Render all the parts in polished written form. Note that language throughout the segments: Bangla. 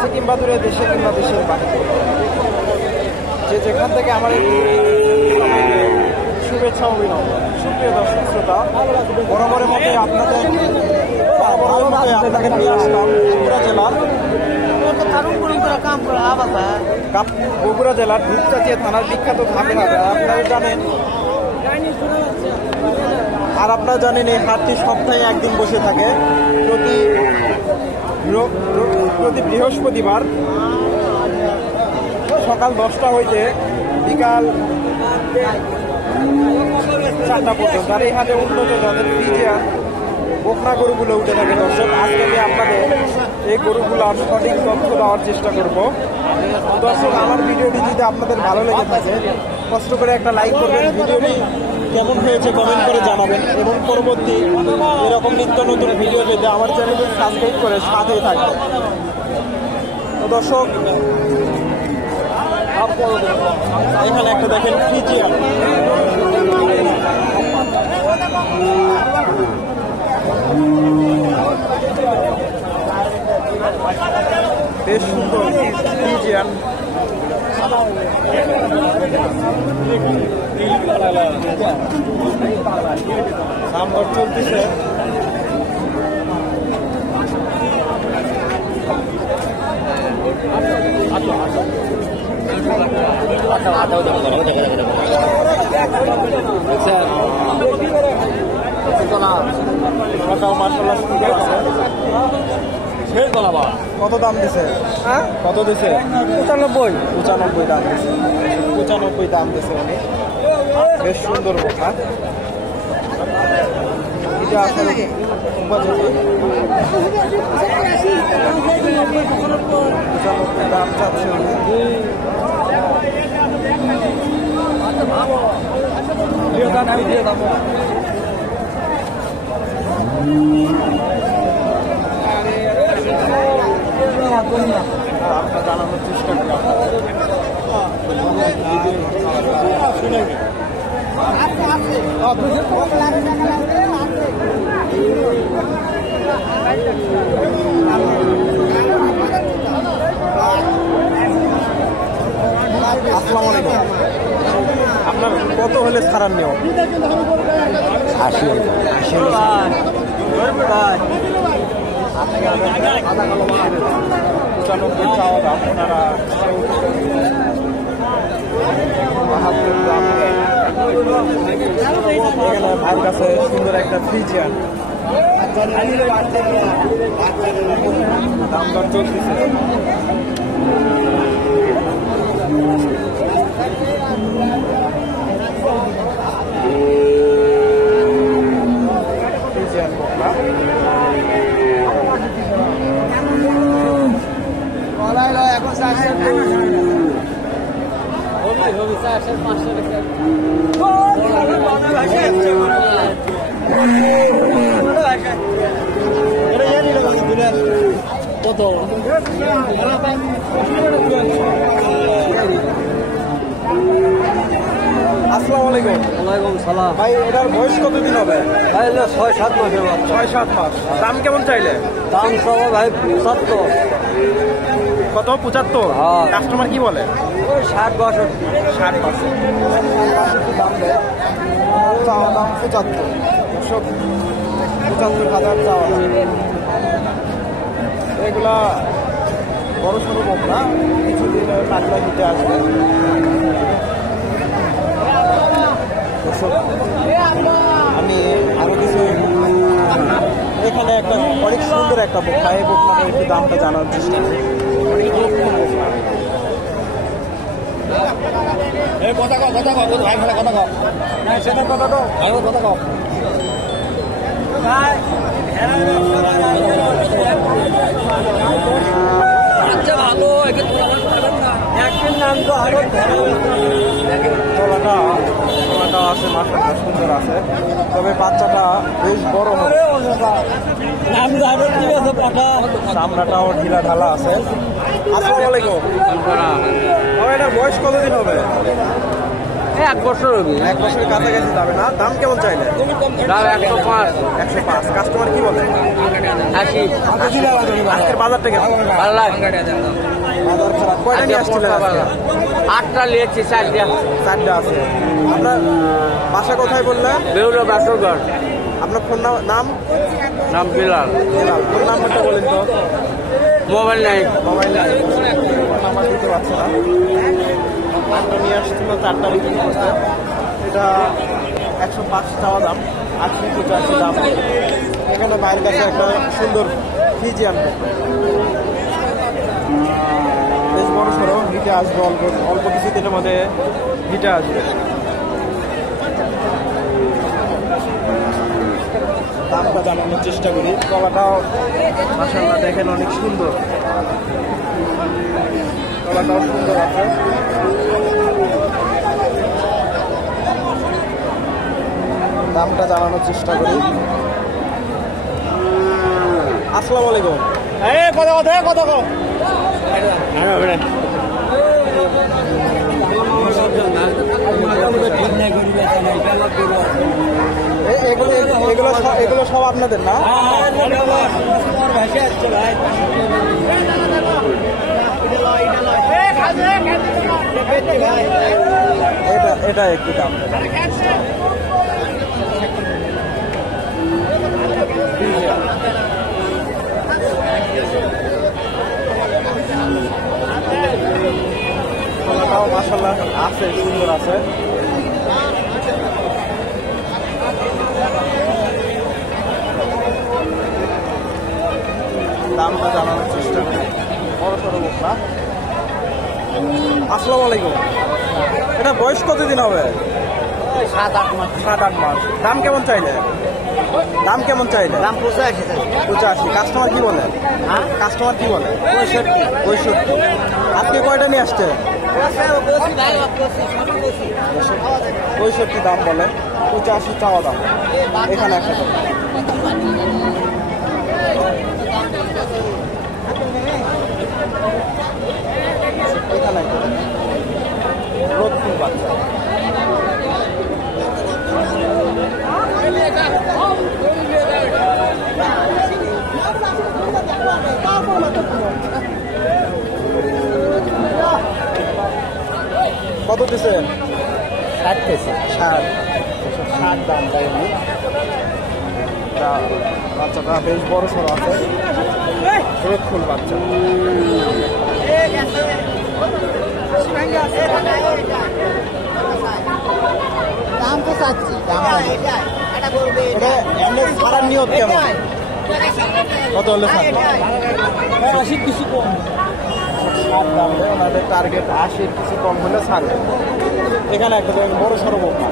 কাছে কিংবা দূরে, দেশে কিংবা দেশের বাইরে, যে যেখান থেকে আমার এই শুভেচ্ছা অভিনন্দন। সুপ্রিয় দর্শক শ্রোতা, বরাবরের মতো আপনাদের নিয়ে আসলাম বগুড়া জেলার ধূপচাচিয়া থানার বিখ্যাত ধাপের হাট। আপনারা জানেন এই হাটটি সপ্তাহে একদিন বসে থাকে, প্রতি বৃহস্পতিবার সকাল 10টা হইতে বিকাল 4টা পর্যন্ত। আর এই হাটে উন্নত জাতের ফ্রিজিয়ান বকনা গরুগুলো উঠে থাকে। দর্শক, আজকে আমি আপনাদের এই গরুগুলোর সঠিক তথ্য দেওয়ার চেষ্টা করব। দর্শক, আমার ভিডিওটি যদি আপনাদের ভালো লেগে থাকে কষ্ট করে একটা লাইক করবেন, ভিডিওটি কেমন হয়েছে কমেন্ট করে জানাবেন এবং পরবর্তী এরকম নিত্য নতুন ভিডিও পেতে আমার চ্যানেলটি সাবস্ক্রাইব করে সাথেই থাকবেন। তো দর্শক, এখানে একটা দেখেন ফ্রিজিয়ান, বেশ সুন্দর ফ্রিজিয়ান। দাম দর চলতেছে। কত দাম দিছে? কত দিছে? 95 দাম দিছে। 95 দাম দিছে উনি। বেশ সুন্দর কথা। এটা আসলে দাম চাচ্ছে আপনার জানানোর চেষ্টা করলাম। আসসালামু আলাইকুম। আপনার কত হলে ছাড়ার নিয়ম? 80। 95 চাওয়া দাম, আপনারা ভাইয়ের কাছে সুন্দর একটা ফ্রিজিয়ান দাম দর চলতেছে। ফ্রিজিয়ান বকনা কত? আসসালামু আলাইকুম। ওয়ালাইকুম সালাম। ভাই, এটার বয়স কতদিন হবে? ভাই 6-7 মাসের বাচ্চা। 6-7 মাস। দাম কেমন চাইলে? দাম সব ভাই 75। কত? 75? হ্যাঁ। কাস্টমার কি বলে? ওই 60-62। 60%। দাম দেয়, চাওয়া দাম 75। 75,000 চাওয়া দাম। এগুলা বড় সড়ো বকনা, কিছুদিন পাতলা দিতে আসবে। আমি আরো কিছু এখানে একটা অনেক সুন্দর একটা বকনা, এই বকনাটার একটু দামটা জানার চেষ্টা করি। কথা কও ভাই, ভালো কথা কও। না সেটা কথা কও ভাই, কথা কও ভাই। আচ্ছা ভালো, একে তোলা না একদিন নাম তো আরো তোলাটা আছে, মাশাআল্লাহ সুন্দর আছে, তবে বাচ্চাটা বেশ বড় হবে। নাম জানো ঠিক আছে, পাঠা চামড়াটাও ঢিলা ঢালা আছে। আসসালামু আলাইকুম। এটার বয়স কতদিন হবে? 1 বছর হবে। 1 বছরের কাছাকাছি যাবে না? দাম কেমন চাইলে? দাম 105। 105। কাস্টমার কি বলে? 80। আজকের বাজারটা কেমন? ভালো লাগে। বাজার খারাপ। কয়টা নিয়ে আসছিলেন আজকে? 8টা নিয়েছি, 4টা। 4টা আছে। আপনার বাসা কোথায় বললেন? বেউলা বাসরঘর। আপনার ফোন নাম? নাম বিলাল। ফোন নাম্বারটা বলেন তো। মোবাইল নাই। মোবাইল নাই, ফোন নাম্বার দিতে পারছে না। 8টা নিয়ে আসছিল, 4টা বিক্রি করছে। এটা 105 চাওয়া দাম, 80-85 দাম। এখানে বাইরের কাছে একটা সুন্দর ফিজিয়ান বেশ বড় সড়ো হিটে আসবে, অল্প কিছুদিনের মধ্যে হিটে আসবে। দামটা জানানোর চেষ্টা করি। গলাটাও মাশাআল্লাহ দেখেন অনেক সুন্দর, গলাটাও সুন্দর আছে। দামটা জানানোর চেষ্টা করি। আসসালামু আলাইকুম। এগুলো সব আপনাদের না? এটা একটু দাম মাশাআল্লাহ আছে, সুন্দর আছে। দামটা জানানোর চেষ্টা করি। বড় সড়ো বকনা। আসসালামু আলাইকুম। এটা বয়স কতদিন হবে? 7-8 মাস। 7-8 মাস। দাম কেমন চাইলে? দাম কেমন চাইলে? দাম 85। 85। কাস্টমার কি বলে? হ্যাঁ, কাস্টমার কি বলে? 65। 65। আজকে কয়টা নিয়ে আসছে? 65 দাম বলে, 85 চাওয়া দাম। এখানে একটা এখানে রোদপুর বাচ্চা। কত দিচ্ছেন? 60 পেয়েছে। 60 দাম তাই বাচ্চাটা বেশ বড় সড়ো আছে, রোদফুল বাচ্চা। দাম তো চাচ্ছি, ছাড়ার নিয়ত কেমন? কত হলে ছাড়বে? 80 কিছু কম। 60 দাম দেয়, ওনাদের টার্গেট 80, কিছু কম হলে ছাড়বে। এখানে একটা বড় সড়ো বকনা।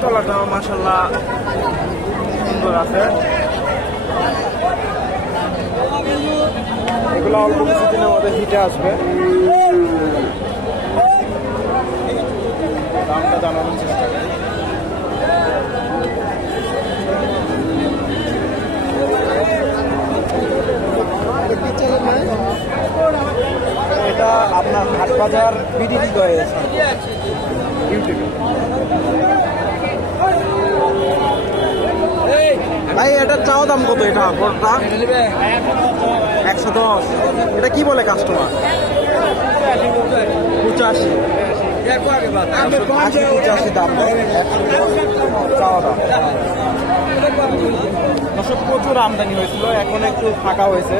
তলাটাও মাশাআল্লাহ সুন্দর আছে। এগুলো অল্প কিছুদিনের মধ্যে হিটে আসবে। দামটা জানানোর চেষ্টা করি। এটা আপনার হাটবাজার বিডিডি গয়েছে ইউটিউবে। ভাই এটার চাওয়া দাম কত? এটা বড়টা 110। এটা কি বলে কাস্টমার? 85। 85 দাম চাওয়া দাম। দর্শক প্রচুর আমদানি হয়েছিল, এখন একটু ফাঁকা হয়েছে।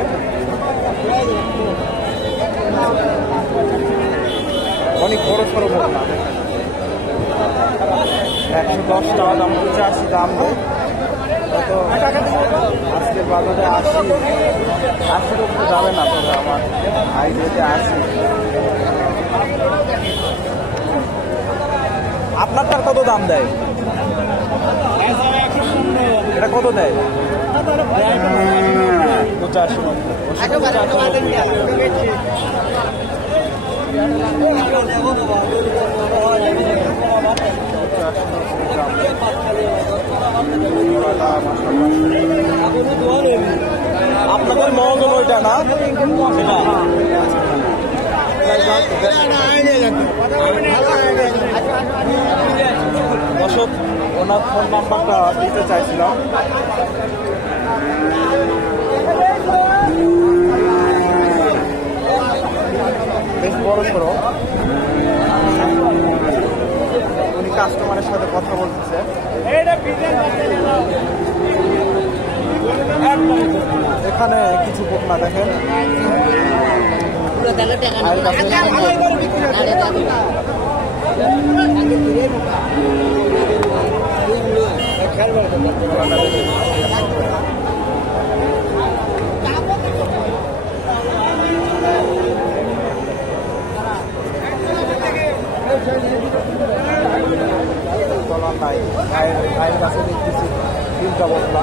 অনেক বড় সড়ো বকনা। 110 টাকা দাম, 85 দাম। আজকের বাজারে 80-80 উপরে যাবে না, তবে আমার আইডিয়াতে 80। আপনারটার কত দাম দেয়? এটা কত দেয়? 85। আপনাদের মহজন ওইটা না? দর্শক ওনার ফোন নাম্বারটা দিতে চাইছিলাম। বেশ বড় সড়ো, উনি কাস্টমারের সাথে কথা বলতেছে। এখানে কিছু বকনা দেখেন, ভাইয়ের কাছে দেখতেছি তিনটা বকনা।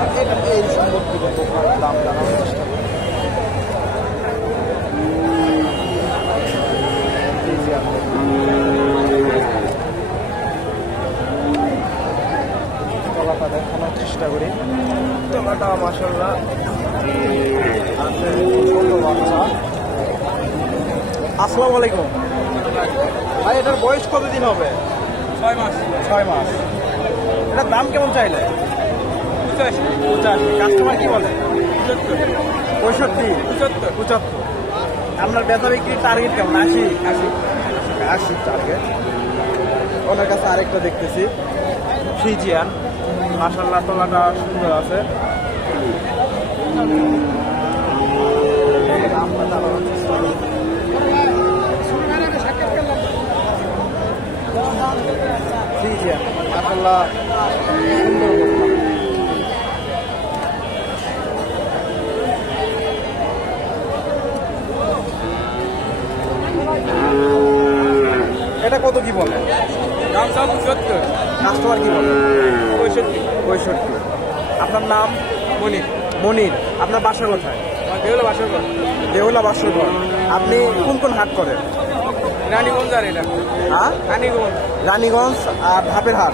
এই সুন্দর দুটো বকনার দাম জানার চেষ্টা করি। তলাটা দেখানোর চেষ্টা করি। তলাটা মাশাআল্লাহ বাচ্চা। আসসালামু আলাইকুম ভাই, এটার বয়স কতদিন হবে? 6 মাস। 6 মাস। এটার দাম কেমন চাইলে? 85। কাস্টমার কি বলে? 65, 75। আপনার বেচা বিক্রির টার্গেট কেমন? 80 টার্গেট। ওনার কাছে আরেকটা দেখতেছি ফ্রিজিয়ান, মাশাআল্লাহ তলাটা সুন্দর আছে। ফ্রিজিয়ান মাশাআল্লাহ সুন্দর। এটা কত কি বলে? দাম 70। কাস্টমার কি বলে? 65। আপনার নাম? মনির। মনির। আপনার বাসা কোথায়? দেউলা বাসরঘর। দেউলা বাসরঘর। আপনি কোন কোন হাট করেন? রানীগঞ্জ আর এটা। হ্যাঁ, রানীগঞ্জ আর ধাপের হাট।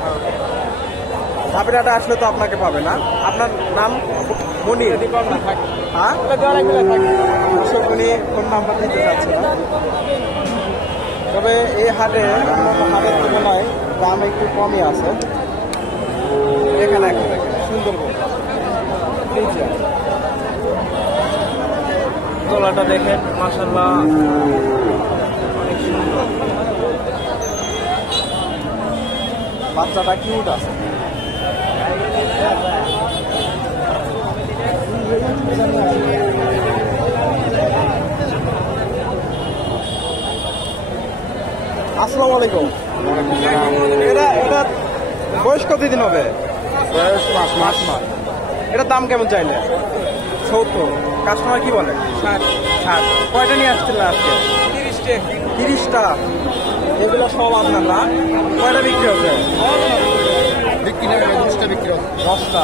ধাপের হাটে আসলে তো আপনাকে পাবে না। আপনার নাম? মনির। হ্যাঁ, দর্শক উনি ফোন নাম্বার দিতে চাচ্ছে না। তবে এই হাটে অন্যান্য হাটের তুলনায় দাম একটু কমই আছে। এখানে একটা দেখেন সুন্দর তলাটা দেখেন মাশাআল্লাহ অনেক সুন্দর। বাচ্চাটা কিউট আছে। আসসালামু আলাইকুম। এটা বয়স কতদিন হবে? বয়স 5 মাস। এটার দাম কেমন চাইলে? 70। কাস্টমার কি বলে? 60। কয়টা নিয়ে আসছিলেন আজকে? 30টা। এগুলো সব আপনার না? কয়টা বিক্রি হচ্ছে? বিক্রি না, 10টা বিক্রি হবে। 10টা।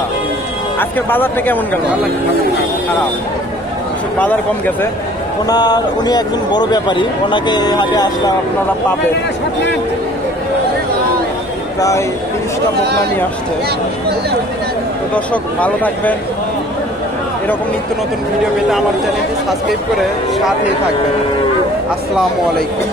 আজকের বাজারটা কেমন গেল? খারাপ। বাজার কম গেছে। উনি একজন বড় ব্যাপারী, ওনাকে এই হাটে আসলে আপনারা পাবেন। প্রায় 30টা বকনা নিয়ে আসছে। তো দর্শক ভালো থাকবেন। এরকম নিত্য নতুন ভিডিও পেতে আমার চ্যানেলটি সাবস্ক্রাইব করে সাথেই থাকবেন। আসসালামু আলাইকুম।